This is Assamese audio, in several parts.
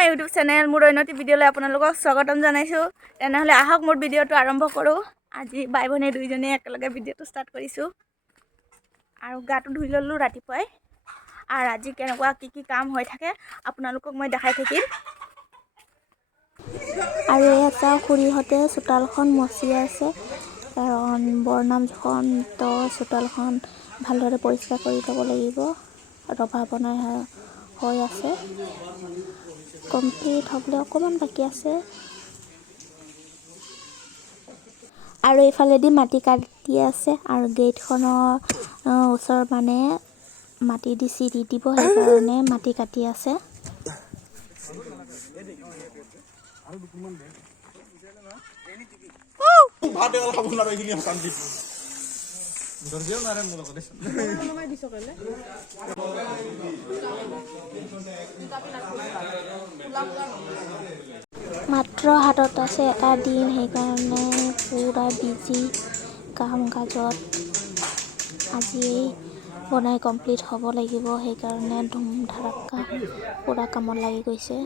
মাই ইউটিউব চেনেল মোৰ অন্যটি ভিডিঅ'লৈ আপোনালোকক স্বাগতম জনাইছোঁ। তেনেহ'লে আহক মোৰ ভিডিঅ'টো আৰম্ভ কৰোঁ। আজি বাই ভনী দুইজনীয়ে একেলগে ভিডিঅ'টো ষ্টাৰ্ট কৰিছোঁ আৰু গাটো ধুই ল'লোঁ ৰাতিপুৱাই। আৰু আজি কেনেকুৱা কি কাম হৈ থাকে আপোনালোকক মই দেখাই থাকিম। আৰু এয়া চাওঁ খুৰীহঁতে চোতালখন মচি আছে, কাৰণ বৰনামখন তো চোতালখন ভালদৰে পৰিষ্কাৰ কৰি ল'ব লাগিব। ৰভা বনাই হৈ আছে, কমপ্লিট হ'বলৈ অকণমান বাকী আছে। আৰু এইফালেদি মাটি কাটি আছে আৰু গেটখনৰ ওচৰ মানে মাটি দি চিৰি দিব, সেইকাৰণে মাটি কাটি আছে। মাত্ৰ হাতত আছে এটা দিন, সেইকাৰণে পুৰা বিজি কাম কাজত। আজি বনাই কমপ্লিট হ'ব লাগিব, সেইকাৰণে ধুম ধাৰাক্কা পুৰা কামত লাগি গৈছে।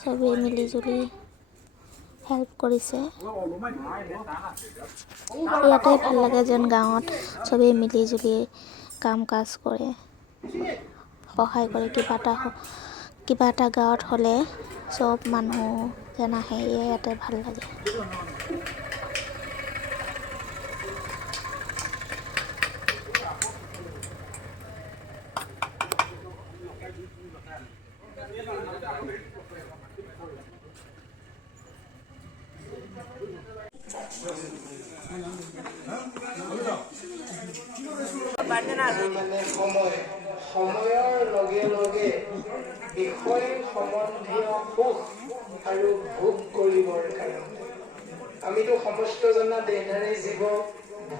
চবেই মিলি জুলি হেল্প কৰিছে। ইয়াতে ভাল লাগে যেন গাঁৱত চবেই মিলি জুলি কাম কাজ কৰে, সহায় কৰে। কিবা এটা গাঁৱত হ'লে চব মানুহ যেন আহে, ইয়াতে ভাল লাগে। সময়ৰ লগে লগে বিষয় সম্বন্ধীয় সুখ আৰু ভোগ কৰিবৰ কাৰণে আমিতো সমস্ত জনা দেহধাৰী জীৱ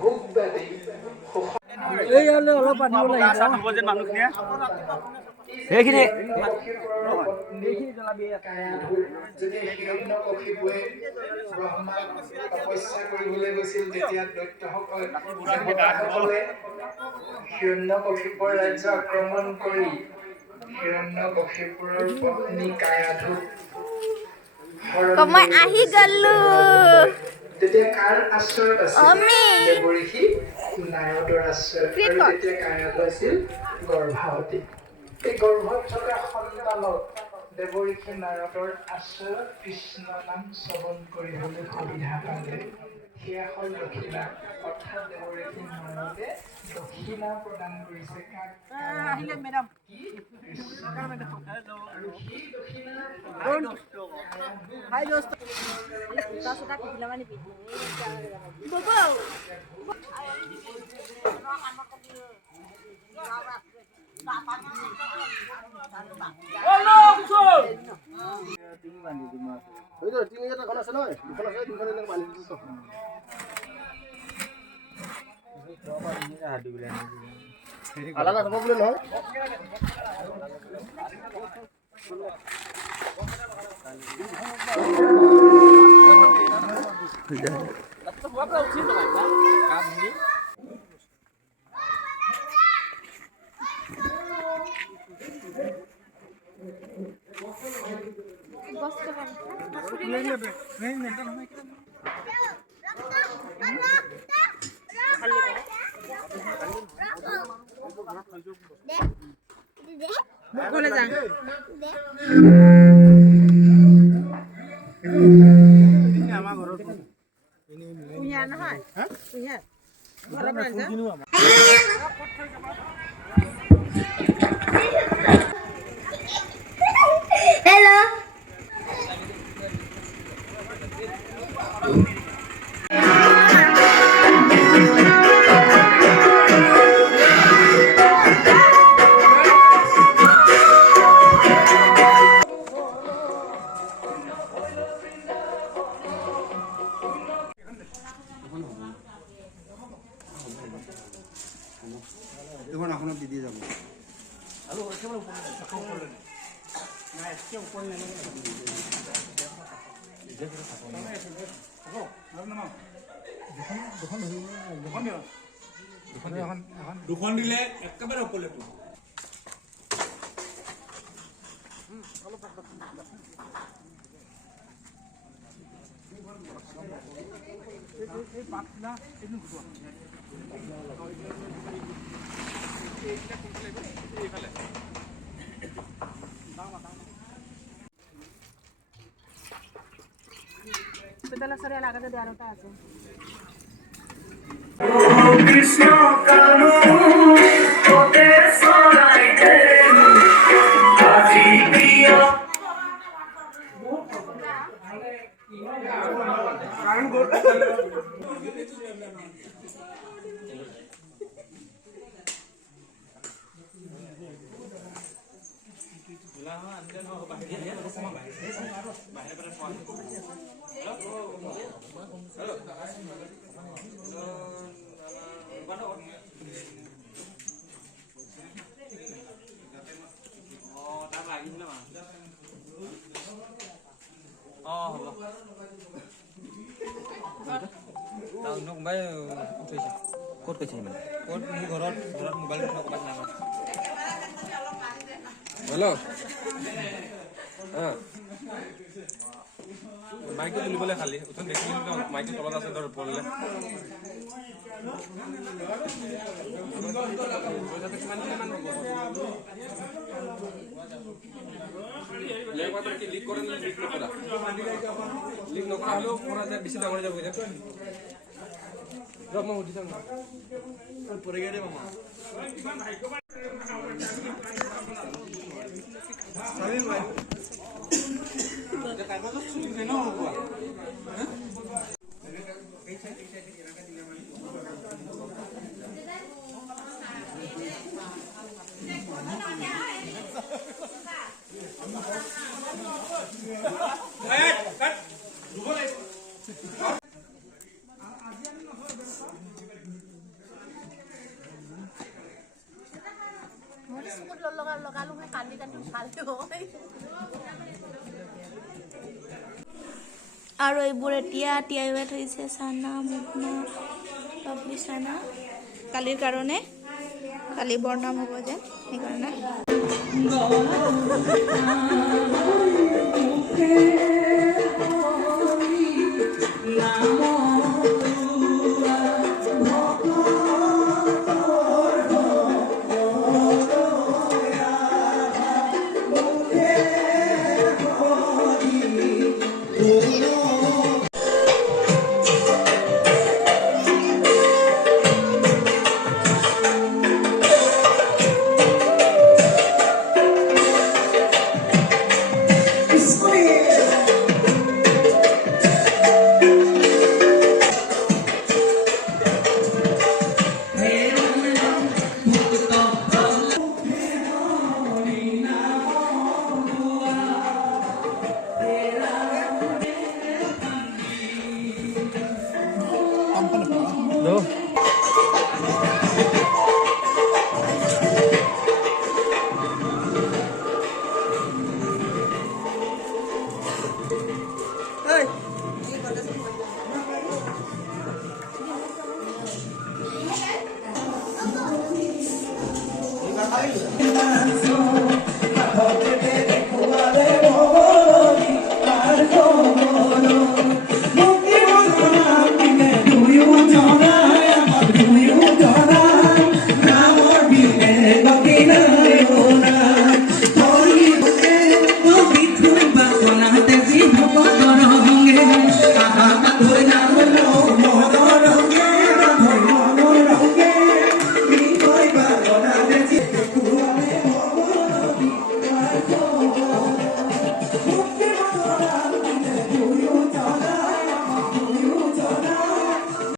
ভোগবাদী। যদি হিৰণ্যকশিপুৱে ব্ৰহ্মাক তপস্যা কৰিবলৈ গৈছিল, তেতিয়া দৈত্যসকলে হিৰণ্যকশিপুৰ ৰাজ্য আক্ৰমণ কৰি হিৰণ্যকশিপুৰৰ পত্নী কায়াধুক আহি গ'লো। তেতিয়া কাৰ আশ্ৰয়ত আছিল? দেৱঋষি নাৰদৰ আশ্ৰয়ত। আৰু তেতিয়া কায়াধু আছিল গৰ্ভাৱতী। এই গৰ্ভত থকা সন্তানক দেৱঋষি নাৰদৰ আশ্ৰয়ত কৃষ্ণ নাম শ্ৰৱণ কৰিবলৈ সুবিধা পালে। সেয়া হ'ল দক্ষিণা, অৰ্থাৎ দেৱঋষি নাৰদে দক্ষিণা প্ৰদান কৰিছে। কাক? আৰু সেই দক্ষিণা দুখন দিলে একেবাৰে ওপৰলৈ কোনোবাই উঠাইছে ক'ত কৈছে মানে ক'ত মোৰ ঘৰত মোবাইল উঠাব ক'ৰবাত নাই হেল্ল' মাইকটো তুলিবলৈ খালি উঠোন দেখিলি মাইকটো তলত আছে তোৰ ওপৰলৈ লিক কৰে লিক নকৰা হ'লেও পৰা যায় বেছি ডাঙৰ যাব যে মই সুধি চাম পৰেগৈ দে মামা আৰু এইবোৰ এতিয়া তিয়াই থৈছে চানা মুগনা লভলি চানা কালিৰ কাৰণে কালি বৰনাম হ'ব যেন সেইকাৰণে না